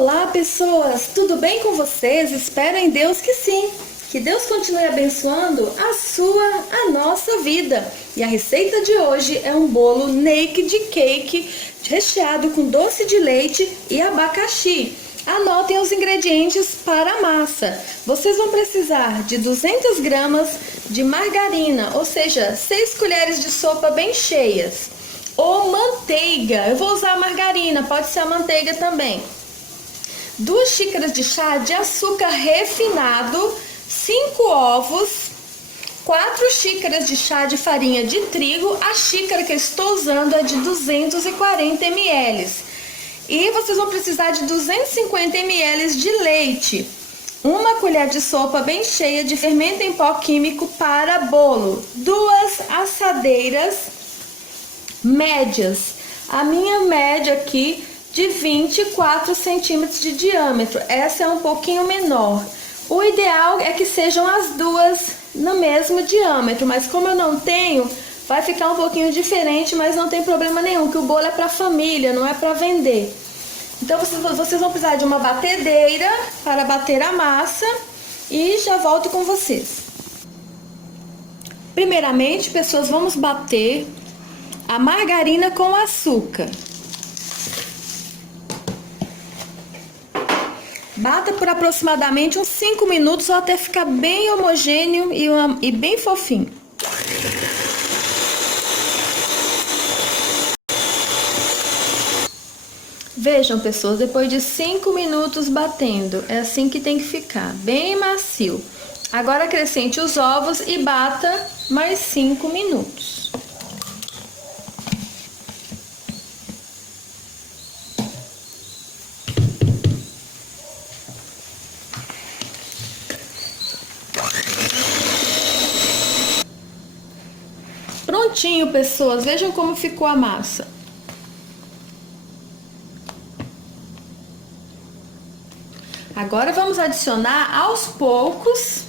Olá, pessoas! Tudo bem com vocês? Espero em Deus que sim! Que Deus continue abençoando a nossa vida. E a receita de hoje é um bolo naked cake recheado com doce de leite e abacaxi. Anotem os ingredientes para a massa. Vocês vão precisar de 200 gramas de margarina, ou seja, 6 colheres de sopa bem cheias. Ou manteiga, eu vou usar a margarina, pode ser a manteiga também. 2 xícaras de chá de açúcar refinado, 5 ovos, 4 xícaras de chá de farinha de trigo, a xícara que eu estou usando é de 240 ml. E vocês vão precisar de 250 ml de leite, 1 colher de sopa bem cheia de fermento em pó químico para bolo, 2 assadeiras médias, a minha média aqui de 24 centímetros de diâmetro, essa é um pouquinho menor. O ideal é que sejam as duas no mesmo diâmetro, mas como eu não tenho, vai ficar um pouquinho diferente, mas não tem problema nenhum, que o bolo é para família, não é para vender. Então vocês vão precisar de uma batedeira para bater a massa e já volto com vocês. Primeiramente, pessoas, vamos bater a margarina com açúcar. Bata por aproximadamente uns 5 minutos ou até ficar bem homogêneo e bem fofinho. Vejam, pessoas, depois de 5 minutos batendo, é assim que tem que ficar, bem macio. Agora acrescente os ovos e bata mais 5 minutos. Prontinho, pessoas, vejam como ficou a massa. Agora vamos adicionar aos poucos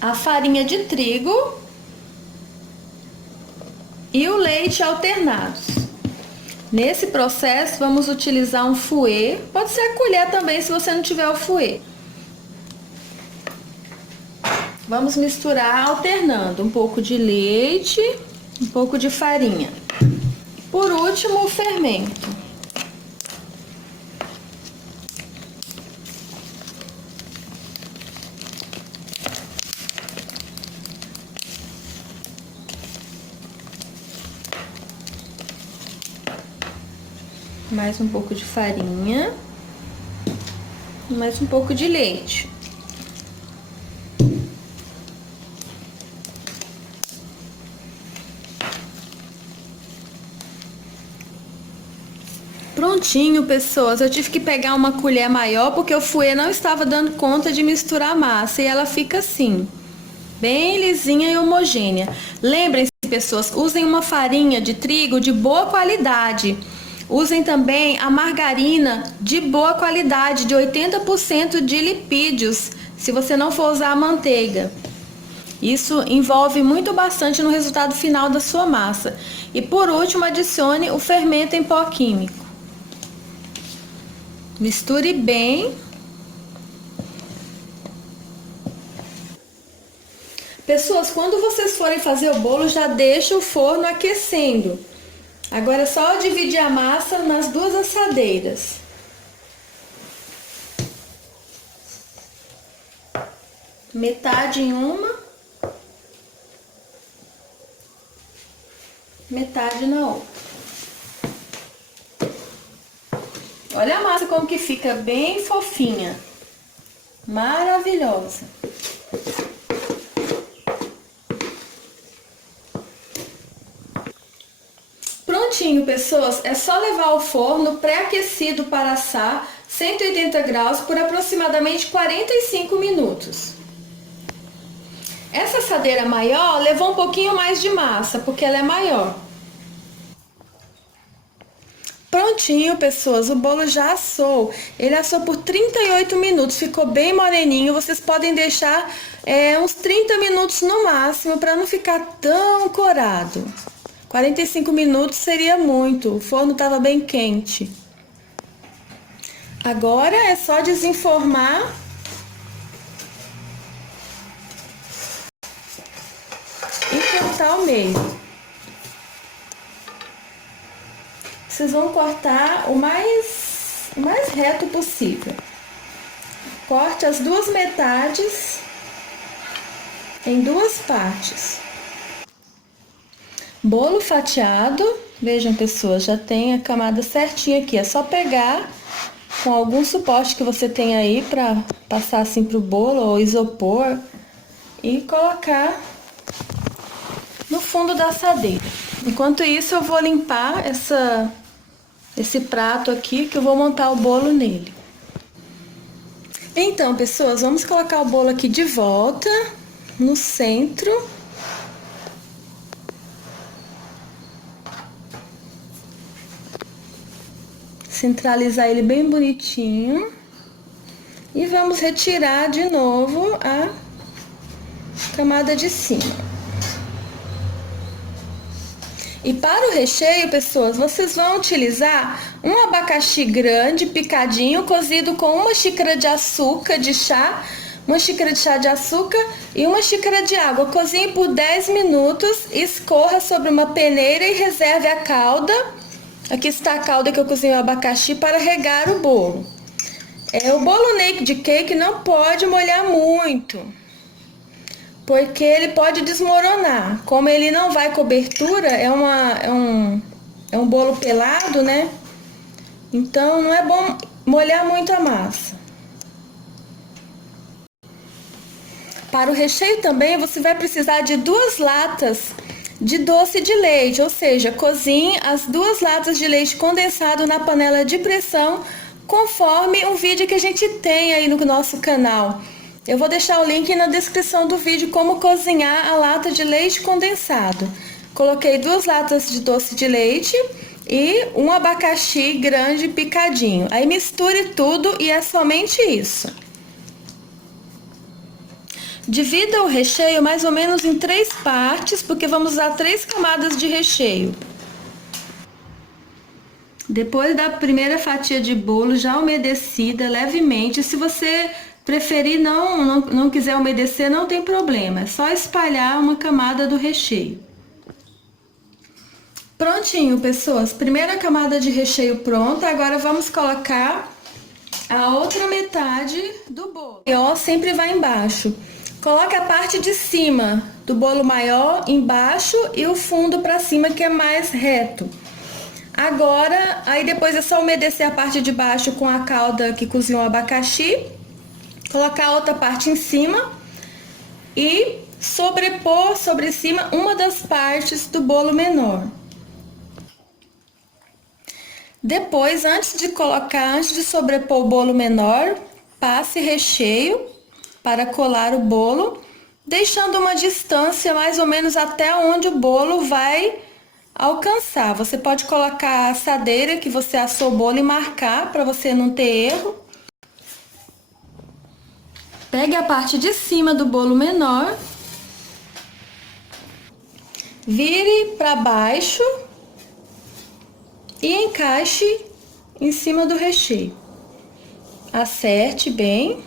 a farinha de trigo e o leite alternados. Nesse processo vamos utilizar um fouet, pode ser a colher também se você não tiver o fouet. Vamos misturar alternando um pouco de leite, um pouco de farinha. Por último, o fermento. Mais um pouco de farinha, mais um pouco de leite. Prontinho, pessoas, eu tive que pegar uma colher maior porque o fouet não estava dando conta de misturar a massa e ela fica assim, bem lisinha e homogênea. Lembrem-se, pessoas, usem uma farinha de trigo de boa qualidade. Usem também a margarina de boa qualidade, de 80% de lipídios, se você não for usar a manteiga. Isso envolve bastante no resultado final da sua massa. E por último, adicione o fermento em pó químico. Misture bem. Pessoas, quando vocês forem fazer o bolo, já deixa o forno aquecendo. Agora é só dividir a massa nas 2 assadeiras. Metade em uma, metade na outra. Olha a massa como que fica bem fofinha, maravilhosa. Prontinho, pessoas, é só levar ao forno pré-aquecido para assar 180 graus por aproximadamente 45 minutos. Essa assadeira maior levou um pouquinho mais de massa, porque ela é maior. Prontinho, pessoas, o bolo já assou. Ele assou por 38 minutos, ficou bem moreninho. Vocês podem deixar uns 30 minutos no máximo, para não ficar tão corado. 45 minutos seria muito, o forno estava bem quente. Agora é só desenformar e cortar ao meio. Vocês vão cortar o mais reto possível. Corte as duas metades em duas partes. Bolo fatiado, vejam pessoas, já tem a camada certinha aqui. É só pegar com algum suporte que você tem aí para passar assim pro bolo ou isopor e colocar no fundo da assadeira. Enquanto isso eu vou limpar esse prato aqui que eu vou montar o bolo nele. Então, pessoas, vamos colocar o bolo aqui de volta no centro. Centralizar ele bem bonitinho. E vamos retirar de novo a camada de cima. E para o recheio, pessoas, vocês vão utilizar um abacaxi grande, picadinho, cozido com uma xícara de açúcar de chá, uma xícara de chá de açúcar e uma xícara de água. Cozinhe por 10 minutos, escorra sobre uma peneira e reserve a calda. Aqui está a calda que eu cozinhei o abacaxi para regar o bolo. O bolo naked cake não pode molhar muito, porque ele pode desmoronar. Como ele não vai cobertura, é um bolo pelado, né? Então não é bom molhar muito a massa. Para o recheio também você vai precisar de 2 latas de doce de leite, ou seja, cozinhe as 2 latas de leite condensado na panela de pressão, conforme um vídeo que a gente tem aí no nosso canal. Eu vou deixar o link na descrição do vídeo como cozinhar a lata de leite condensado. Coloquei 2 latas de doce de leite e um abacaxi grande picadinho. Aí misture tudo e é somente isso. Divida o recheio mais ou menos em 3 partes, porque vamos usar 3 camadas de recheio. Depois da primeira fatia de bolo já umedecida levemente, se você preferir não quiser umedecer, não tem problema, é só espalhar uma camada do recheio. Prontinho, pessoas, primeira camada de recheio pronta, agora vamos colocar a outra metade do bolo. O maior sempre vai embaixo. Coloque a parte de cima do bolo maior embaixo e o fundo para cima, que é mais reto. Agora, aí depois é só umedecer a parte de baixo com a calda que cozinhou o abacaxi. Colocar a outra parte em cima e sobrepor sobre cima uma das partes do bolo menor. Depois, antes de sobrepor o bolo menor, passe recheio para colar o bolo, deixando uma distância mais ou menos até onde o bolo vai alcançar. Você pode colocar a assadeira que você assou o bolo e marcar para você não ter erro. Pegue a parte de cima do bolo menor, vire para baixo e encaixe em cima do recheio. Acerte bem.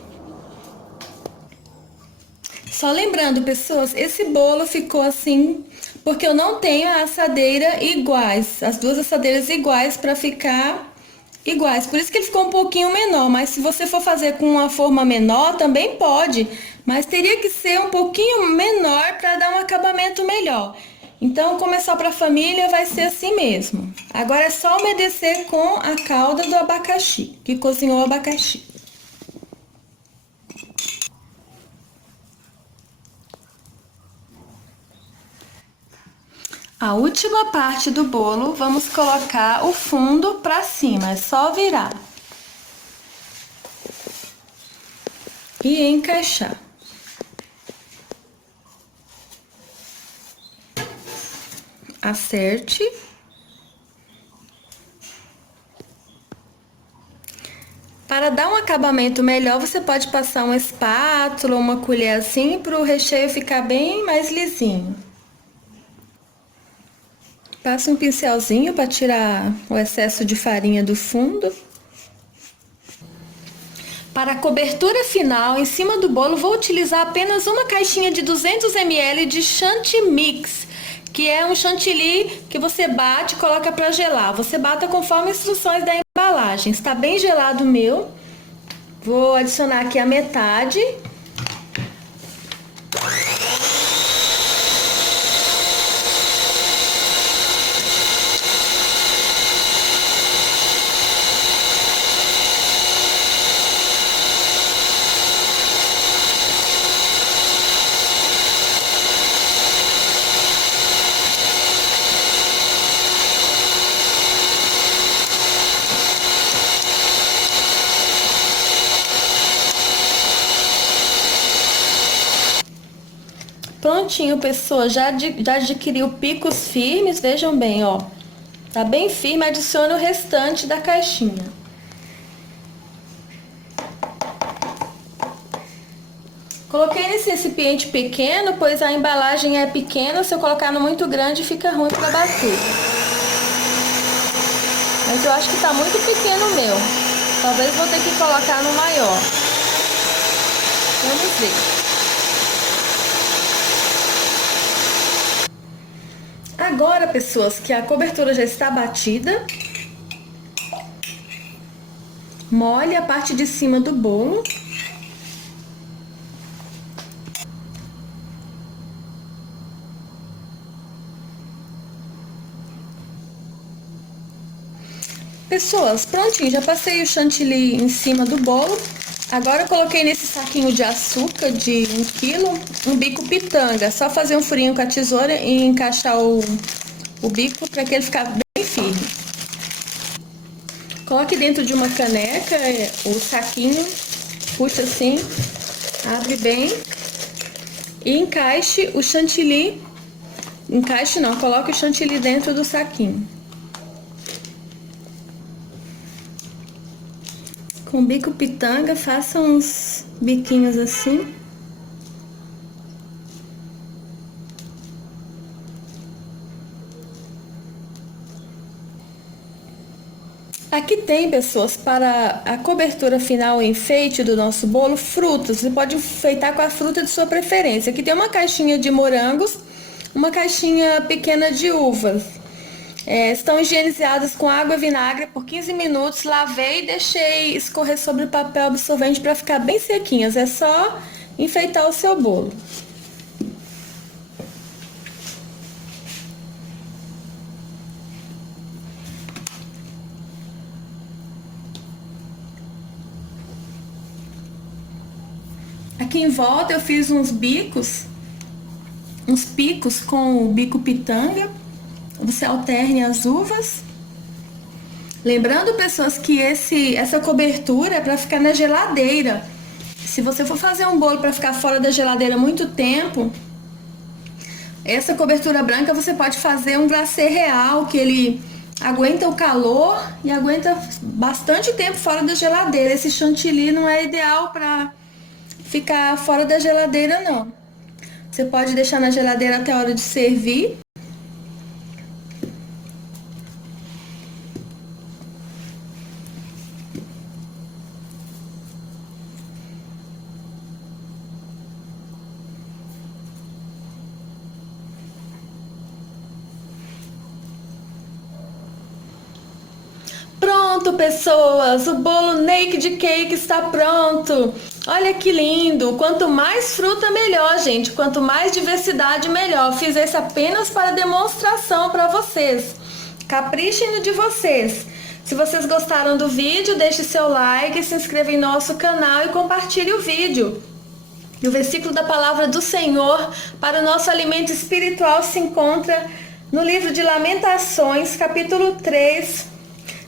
Só lembrando, pessoas, esse bolo ficou assim porque eu não tenho a assadeira iguais, as 2 assadeiras iguais para ficar iguais. Por isso que ele ficou um pouquinho menor, mas se você for fazer com uma forma menor, também pode. Mas teria que ser um pouquinho menor para dar um acabamento melhor. Então, como é só para a família, vai ser assim mesmo. Agora é só umedecer com a calda do abacaxi, que cozinhou o abacaxi. A última parte do bolo, vamos colocar o fundo para cima, é só virar e encaixar. Acerte. Para dar um acabamento melhor, você pode passar uma espátula ou uma colher assim para o recheio ficar bem mais lisinho. Passa um pincelzinho para tirar o excesso de farinha do fundo. Para a cobertura final, em cima do bolo, vou utilizar apenas uma caixinha de 200 ml de Chantimix, que é um chantilly que você bate e coloca para gelar. Você bata conforme as instruções da embalagem. Está bem gelado o meu. Vou adicionar aqui a metade. Prontinho, pessoal, já adquiriu picos firmes, vejam bem, ó. Tá bem firme, adicione o restante da caixinha. Coloquei nesse recipiente pequeno, pois a embalagem é pequena, se eu colocar no muito grande fica ruim para bater. Mas eu acho que tá muito pequeno o meu. Talvez vou ter que colocar no maior. Vamos ver. Agora, pessoas, que a cobertura já está batida, molhe a parte de cima do bolo. Pessoas, prontinho, já passei o chantilly em cima do bolo. Agora eu coloquei nesse saquinho de açúcar de 1 kg um bico pitanga. Só fazer um furinho com a tesoura e encaixar o bico para que ele ficar bem firme. Coloque dentro de uma caneca o saquinho, puxe assim, abre bem e encaixe o chantilly. Encaixe não, coloque o chantilly dentro do saquinho. Com bico pitanga, faça uns biquinhos assim. Aqui tem, pessoas, para a cobertura final, o enfeite do nosso bolo, frutas. Você pode enfeitar com a fruta de sua preferência. Aqui tem uma caixinha de morangos, uma caixinha pequena de uvas. Estão higienizadas com água e vinagre por 15 minutos. Lavei e deixei escorrer sobre o papel absorvente para ficar bem sequinhas. É só enfeitar o seu bolo. Aqui em volta eu fiz uns picos com o bico pitanga. Você alterne as uvas. Lembrando, pessoas, que essa cobertura é para ficar na geladeira. Se você for fazer um bolo para ficar fora da geladeira muito tempo, essa cobertura branca você pode fazer um glacê real, que ele aguenta o calor e aguenta bastante tempo fora da geladeira. Esse chantilly não é ideal para ficar fora da geladeira, não. Você pode deixar na geladeira até a hora de servir. Pronto, pessoas, o bolo Naked Cake está pronto. Olha que lindo, quanto mais fruta melhor, gente, quanto mais diversidade melhor. Fiz esse apenas para demonstração para vocês. Caprichem no de vocês. Se vocês gostaram do vídeo, deixe seu like, se inscreva em nosso canal e compartilhe o vídeo. E o versículo da palavra do Senhor para o nosso alimento espiritual se encontra no livro de Lamentações, capítulo 3,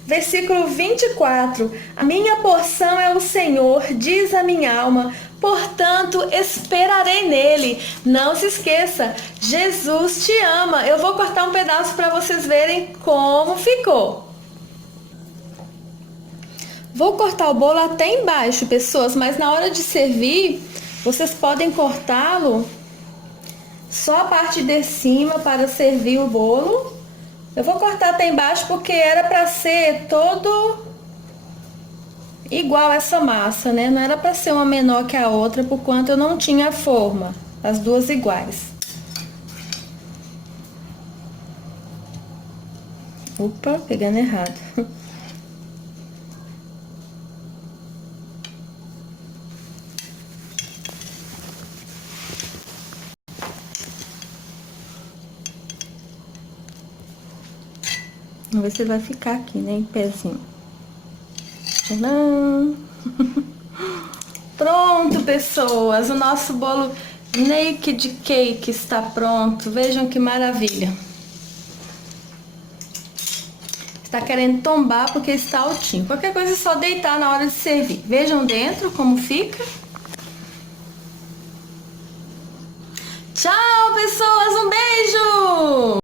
versículo 24. A minha porção é o Senhor, diz a minha alma, portanto esperarei nele. Não se esqueça, Jesus te ama. Eu vou cortar um pedaço para vocês verem como ficou. Vou cortar o bolo até embaixo, pessoas, mas na hora de servir, vocês podem cortá-lo só a parte de cima para servir o bolo. Eu vou cortar até embaixo porque era para ser todo igual essa massa, né? Não era para ser uma menor que a outra, por quanto eu não tinha forma. As duas iguais. Opa, pegando errado. Vamos ver se vai ficar aqui, né? Em pezinho. Tcharam! Pronto, pessoas! O nosso bolo Naked Cake está pronto. Vejam que maravilha. Está querendo tombar porque está altinho. Qualquer coisa é só deitar na hora de servir. Vejam dentro como fica. Tchau, pessoas! Um beijo!